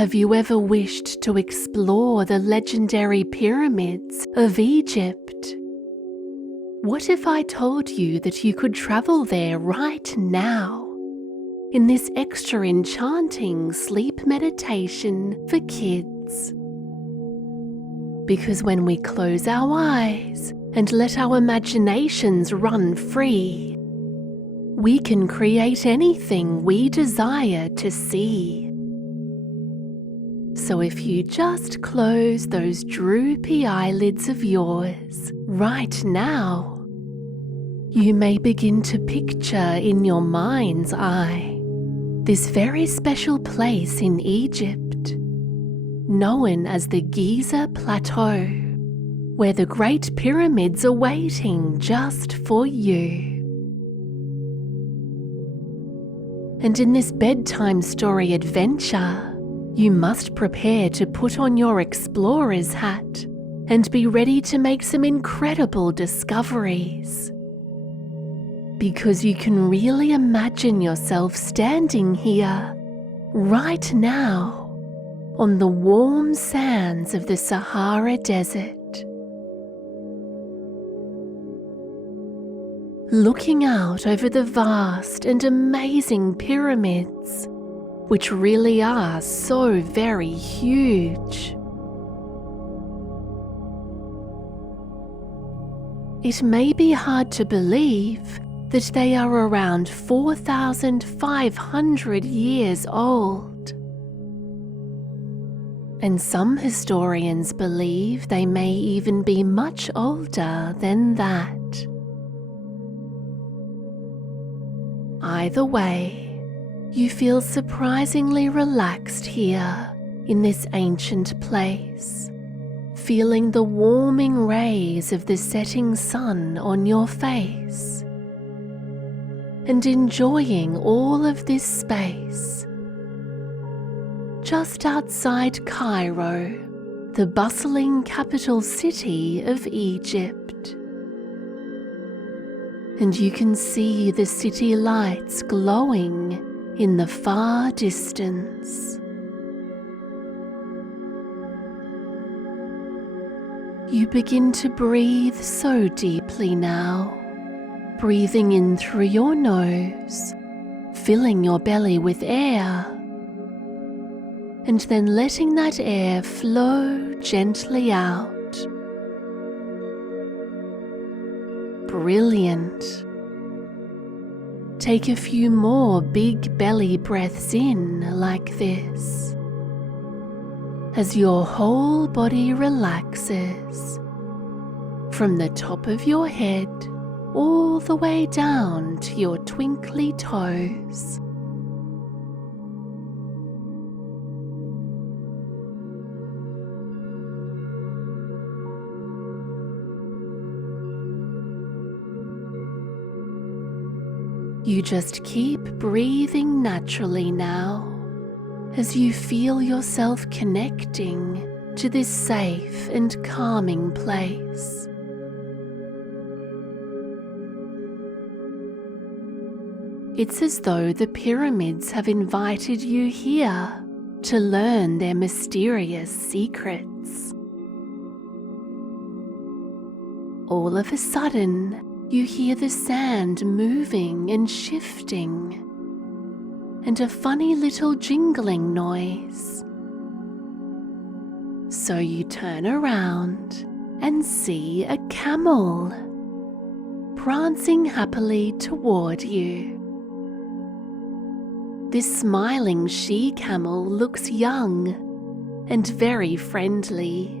Have you ever wished to explore the legendary pyramids of Egypt? What if I told you that you could travel there right now, in this extra enchanting sleep meditation for kids? Because when we close our eyes and let our imaginations run free, we can create anything we desire to see. So if you just close those droopy eyelids of yours right now, you may begin to picture in your mind's eye this very special place in Egypt, known as the Giza Plateau, where the Great Pyramids are waiting just for you. And in this bedtime story adventure, you must prepare to put on your explorer's hat and be ready to make some incredible discoveries. Because you can really imagine yourself standing here, right now, on the warm sands of the Sahara Desert, looking out over the vast and amazing pyramids, which really are so very huge. It may be hard to believe that they are around 4,500 years old. And some historians believe they may even be much older than that. Either way, you feel surprisingly relaxed here in this ancient place, feeling the warming rays of the setting sun on your face, and enjoying all of this space. Just outside Cairo, the bustling capital city of Egypt. And you can see the city lights glowing in the far distance. You begin to breathe so deeply now, breathing in through your nose, filling your belly with air, and then letting that air flow gently out. Brilliant. Take a few more big belly breaths in like this, as your whole body relaxes, from the top of your head all the way down to your twinkly toes. You just keep breathing naturally now, as you feel yourself connecting to this safe and calming place. It's as though the pyramids have invited you here to learn their mysterious secrets. All of a sudden, you hear the sand moving and shifting, and a funny little jingling noise. So you turn around and see a camel prancing happily toward you. This smiling she-camel looks young and very friendly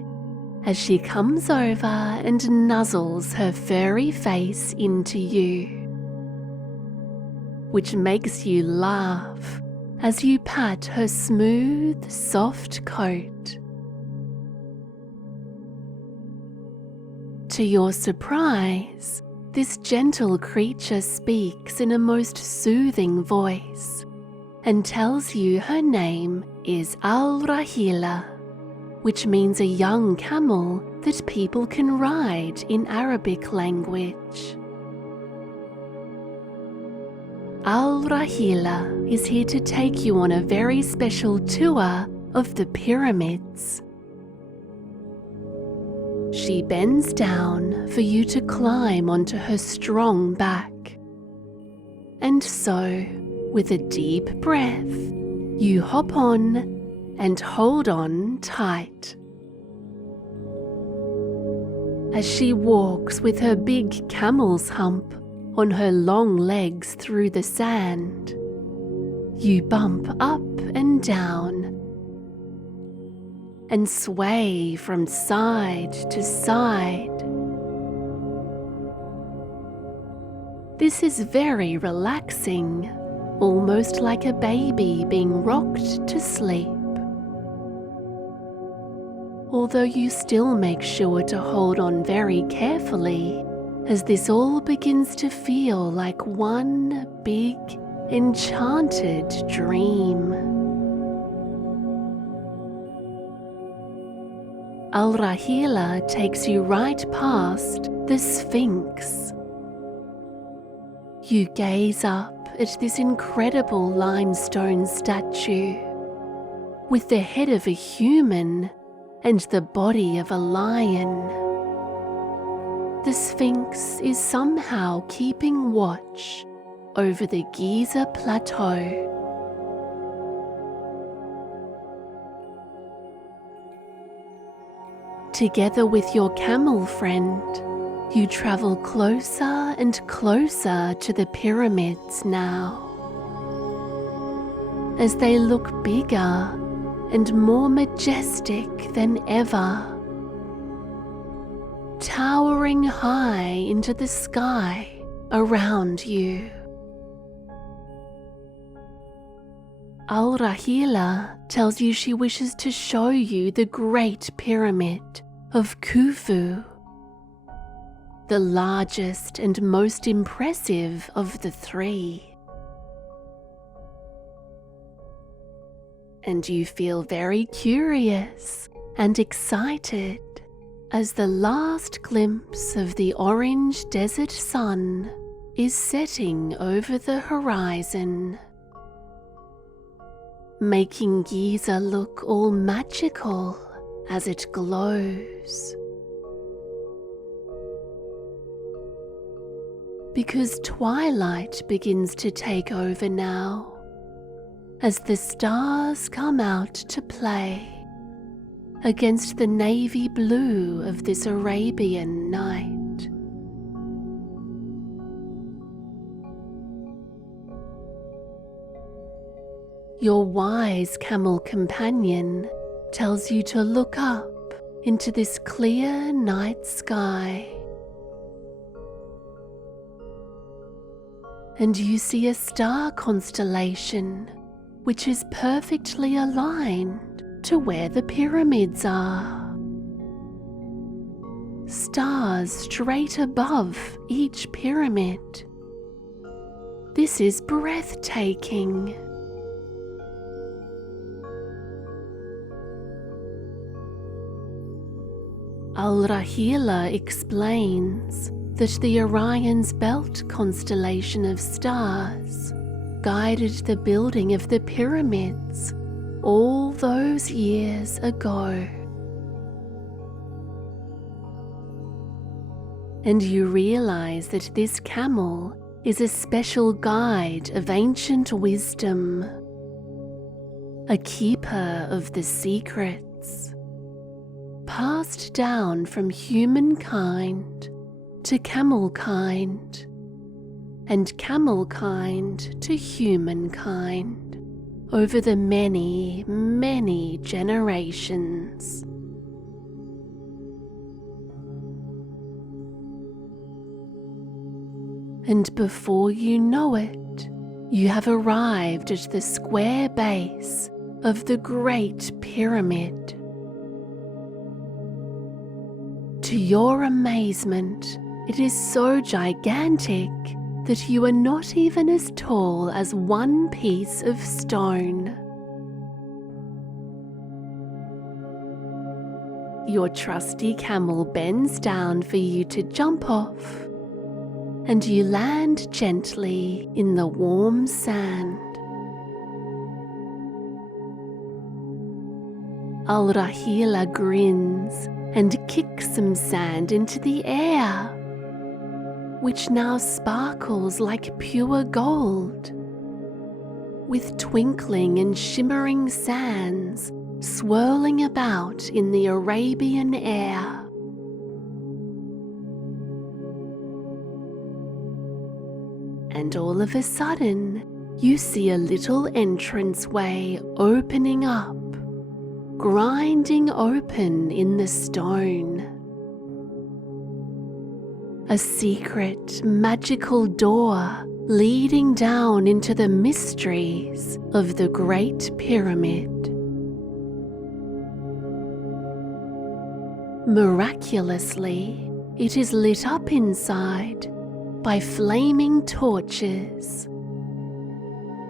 as she comes over and nuzzles her furry face into you, which makes you laugh as you pat her smooth, soft coat. To your surprise, this gentle creature speaks in a most soothing voice and tells you her name is Rahila, which means a young camel that people can ride in Arabic language. Rahila is here to take you on a very special tour of the pyramids. She bends down for you to climb onto her strong back. And so, with a deep breath, you hop on and hold on tight. As she walks with her big camel's hump on her long legs through the sand, you bump up and down and sway from side to side. This is very relaxing, almost like a baby being rocked to sleep. Although you still make sure to hold on very carefully, as this all begins to feel like one big, enchanted dream. Rahila takes you right past the Sphinx. You gaze up at this incredible limestone statue with the head of a human and the body of a lion. The Sphinx is somehow keeping watch over the Giza plateau. Together with your camel friend, you travel closer and closer to the pyramids now. As they look bigger and more majestic than ever, towering high into the sky around you. Rahila tells you she wishes to show you the Great Pyramid of Khufu, the largest and most impressive of the three. And you feel very curious and excited as the last glimpse of the orange desert sun is setting over the horizon, making Giza look all magical as it glows. Because twilight begins to take over now, as the stars come out to play against the navy blue of this Arabian night. Your wise camel companion tells you to look up into this clear night sky. And you see a star constellation which is perfectly aligned to where the pyramids are. Stars straight above each pyramid. This is breathtaking. Rahila explains that the Orion's Belt constellation of stars guided the building of the pyramids all those years ago. And you realize that this camel is a special guide of ancient wisdom, a keeper of the secrets, passed down from humankind to camelkind, and camelkind to humankind over the many, many generations. And before you know it, you have arrived at the square base of the Great Pyramid. To your amazement, it is so gigantic that you are not even as tall as one piece of stone. Your trusty camel bends down for you to jump off, and you land gently in the warm sand. Rahila grins and kicks some sand into the air, which now sparkles like pure gold, with twinkling and shimmering sands swirling about in the Arabian air. And all of a sudden, you see a little entranceway opening up, grinding open in the stone. A secret, magical door leading down into the mysteries of the Great Pyramid. Miraculously, it is lit up inside by flaming torches,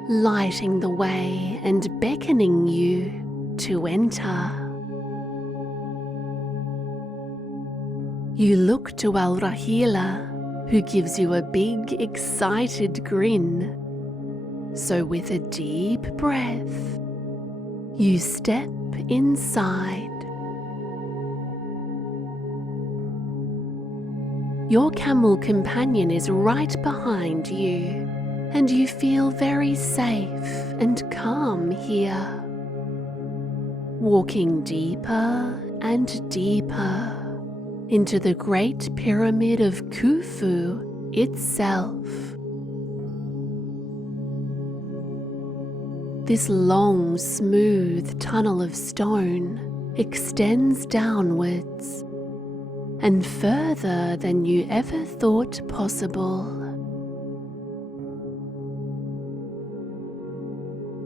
lighting the way and beckoning you to enter. You look to Rahila, who gives you a big, excited grin. So with a deep breath, you step inside. Your camel companion is right behind you, and you feel very safe and calm here. Walking deeper and deeper into the Great Pyramid of Khufu itself. This long, smooth tunnel of stone extends downwards and further than you ever thought possible.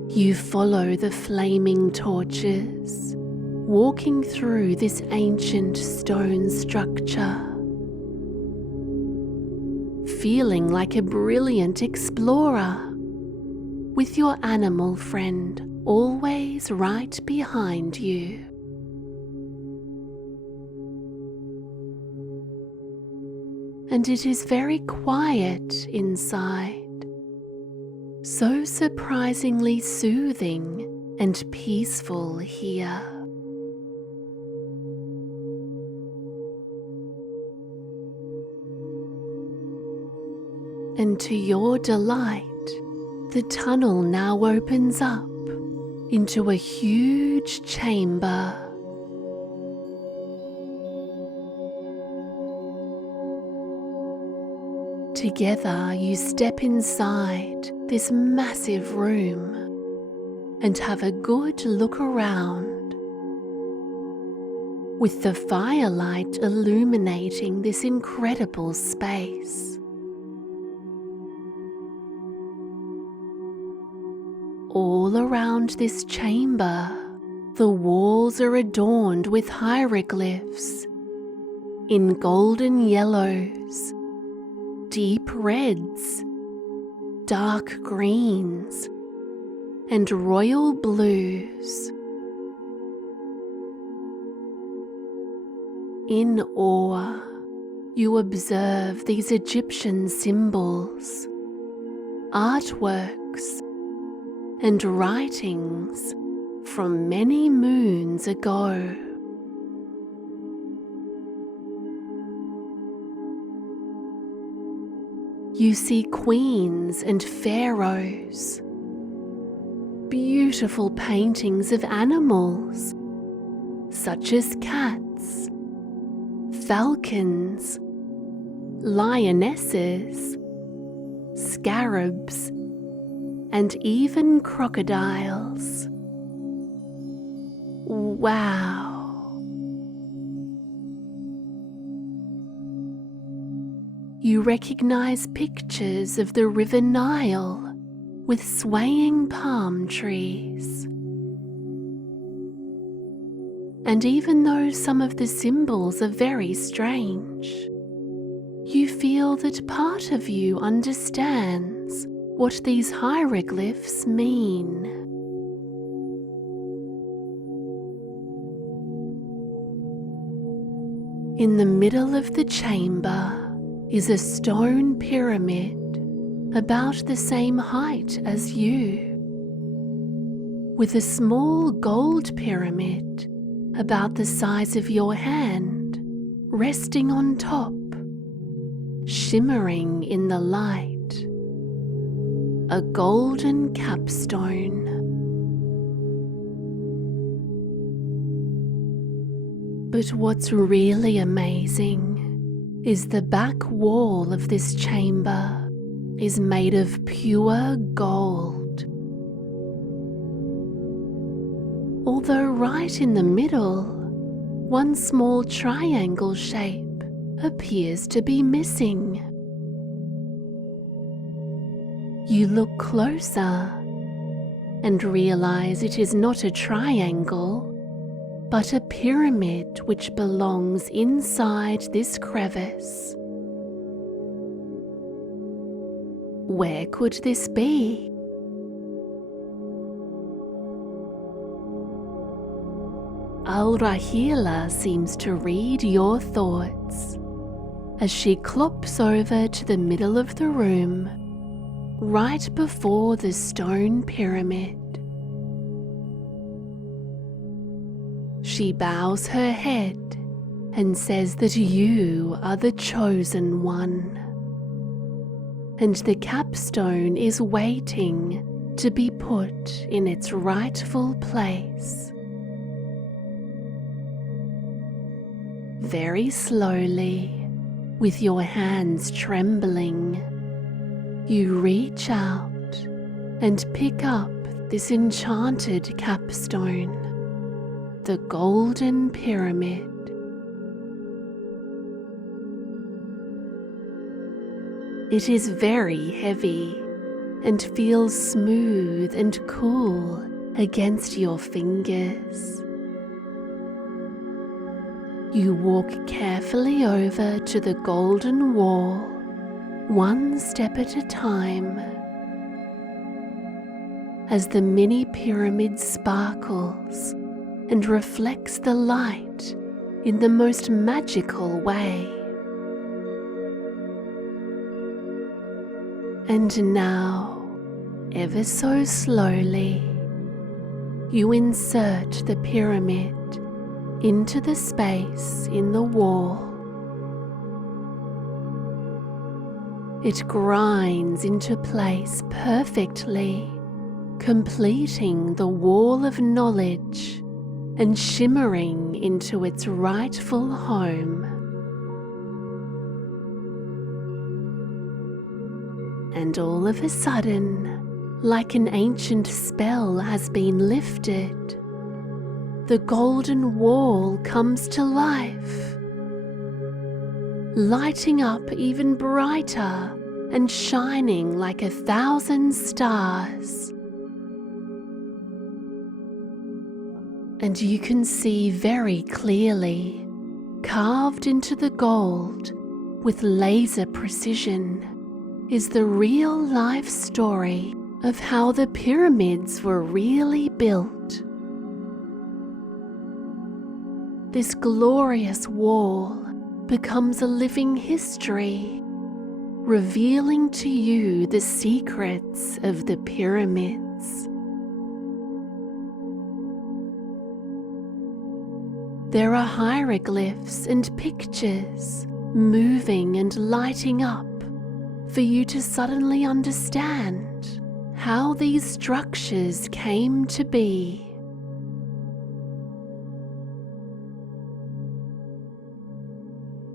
You follow the flaming torches, walking through this ancient stone structure, feeling like a brilliant explorer, with your animal friend always right behind you. And it is very quiet inside, so surprisingly soothing and peaceful here. And to your delight, the tunnel now opens up into a huge chamber. Together you step inside this massive room and have a good look around, with the firelight illuminating this incredible space. All around this chamber, the walls are adorned with hieroglyphs in golden yellows, deep reds, dark greens, and royal blues. In awe, you observe these Egyptian symbols, artworks, and writings from many moons ago. You see queens and pharaohs, beautiful paintings of animals such as cats, falcons, lionesses, scarabs, and even crocodiles. Wow! You recognize pictures of the River Nile with swaying palm trees. And even though some of the symbols are very strange, you feel that part of you understands what these hieroglyphs mean. In the middle of the chamber is a stone pyramid about the same height as you, with a small gold pyramid about the size of your hand, resting on top, shimmering in the light. A golden capstone. But what's really amazing is the back wall of this chamber is made of pure gold. Although right in the middle, one small triangle shape appears to be missing. You look closer and realize it is not a triangle, but a pyramid which belongs inside this crevice. Where could this be? Rahila seems to read your thoughts as she clops over to the middle of the room, right before the stone pyramid. She bows her head and says that you are the chosen one, and the capstone is waiting to be put in its rightful place. Very slowly, with your hands trembling, you reach out and pick up this enchanted capstone, the golden pyramid. It is very heavy and feels smooth and cool against your fingers. You walk carefully over to the golden wall, one step at a time, as the mini pyramid sparkles and reflects the light in the most magical way. And now, ever so slowly, you insert the pyramid into the space in the wall. It grinds into place perfectly, completing the wall of knowledge and shimmering into its rightful home. And all of a sudden, like an ancient spell has been lifted, the golden wall comes to life, lighting up even brighter and shining like 1,000 stars. And you can see very clearly, carved into the gold with laser precision, is the real life story of how the pyramids were really built. This glorious wall becomes a living history, revealing to you the secrets of the pyramids. There are hieroglyphs and pictures moving and lighting up for you to suddenly understand how these structures came to be.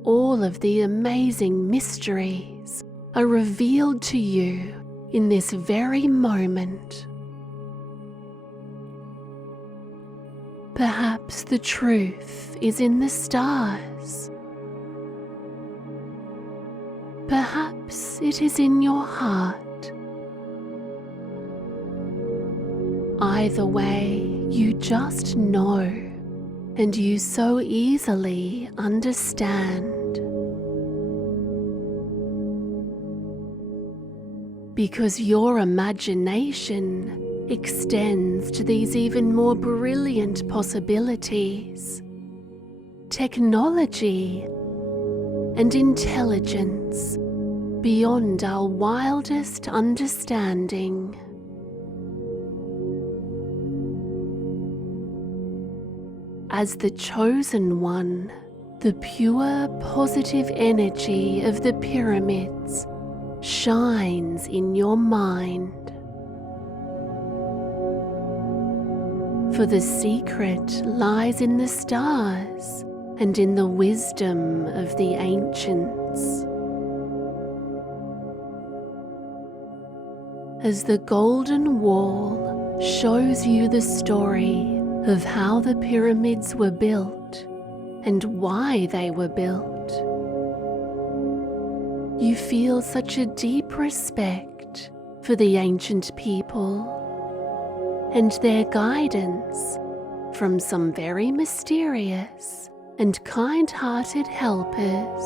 All of the amazing mysteries are revealed to you in this very moment. Perhaps the truth is in the stars. Perhaps it is in your heart. Either way, you just know, and you so easily understand. Because your imagination extends to these even more brilliant possibilities. Technology and intelligence beyond our wildest understanding. As the chosen one, the pure positive energy of the pyramids shines in your mind. For the secret lies in the stars and in the wisdom of the ancients. As the golden wall shows you the story of how the pyramids were built and why they were built, you feel such a deep respect for the ancient people and their guidance from some very mysterious and kind-hearted helpers.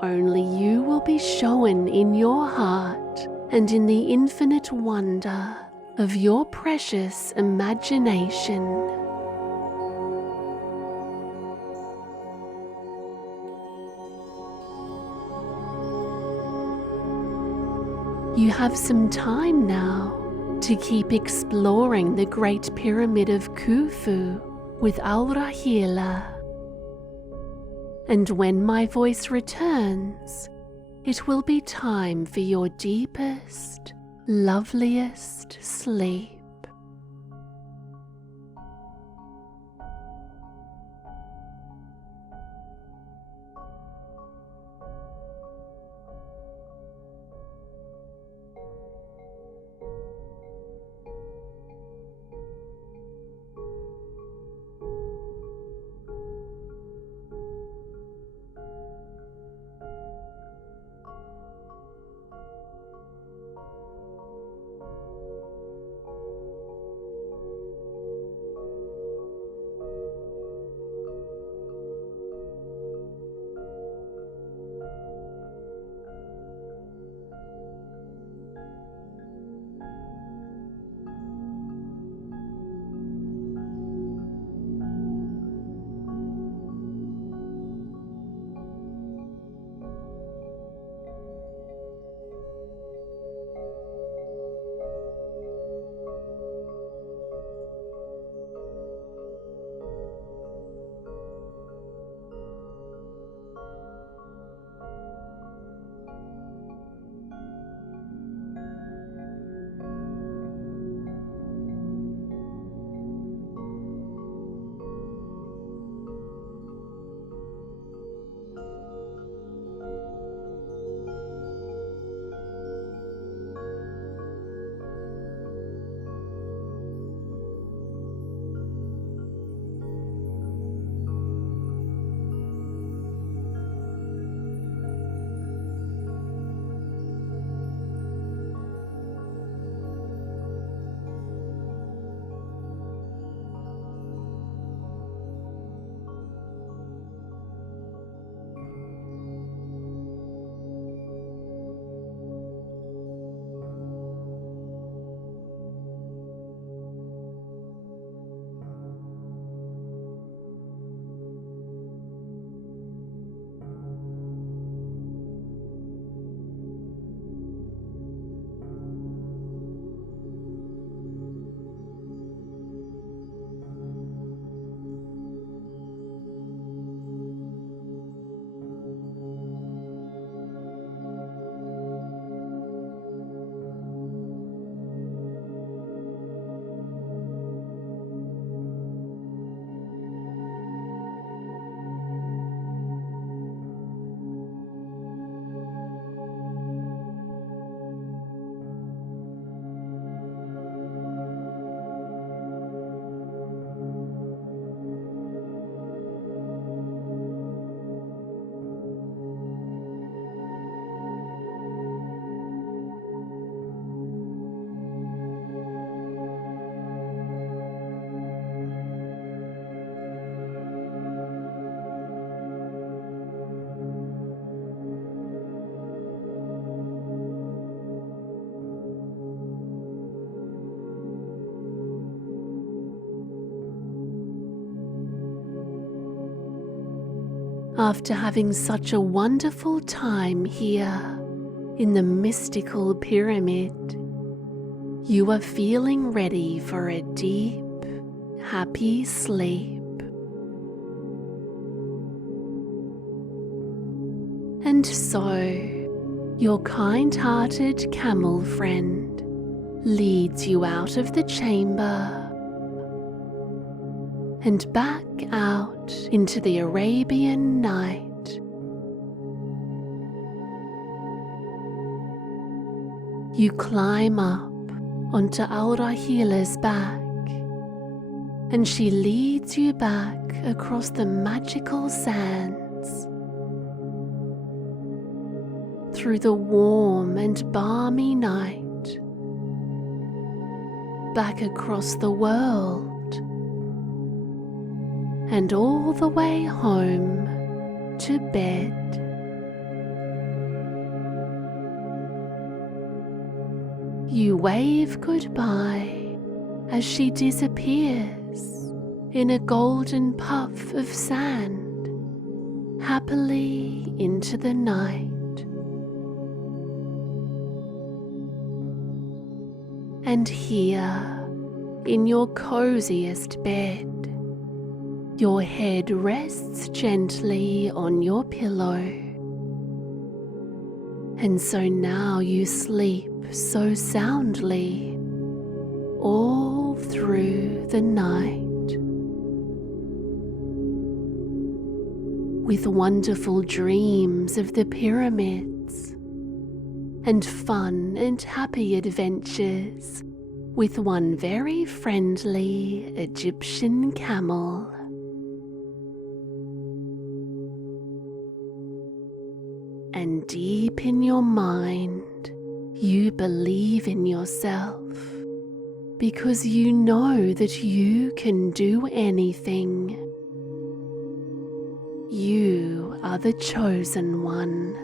Only you will be shown in your heart and in the infinite wonder of your precious imagination. You have some time now to keep exploring the Great Pyramid of Khufu with Rahila. And when my voice returns, it will be time for your deepest, loveliest sleep. After having such a wonderful time here in the mystical pyramid, You are feeling ready for a deep, happy sleep. And so, your kind-hearted camel friend leads you out of the chamber and back out into the Arabian night. You climb up onto Rahila's back, and she leads you back across the magical sands, through the warm and balmy night, back across the world, and all the way home to bed. You wave goodbye as she disappears in a golden puff of sand, happily into the night. And here, in your coziest bed, your head rests gently on your pillow. And so now you sleep so soundly all through the night, with wonderful dreams of the pyramids and fun and happy adventures with one very friendly Egyptian camel. And deep in your mind, you believe in yourself because you know that you can do anything. You are the chosen one,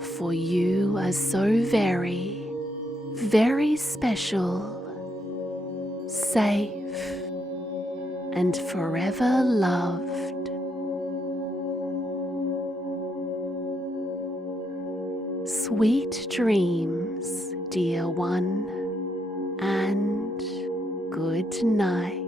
for you are so very, very special, safe, and forever loved. Sweet dreams, dear one, and good night.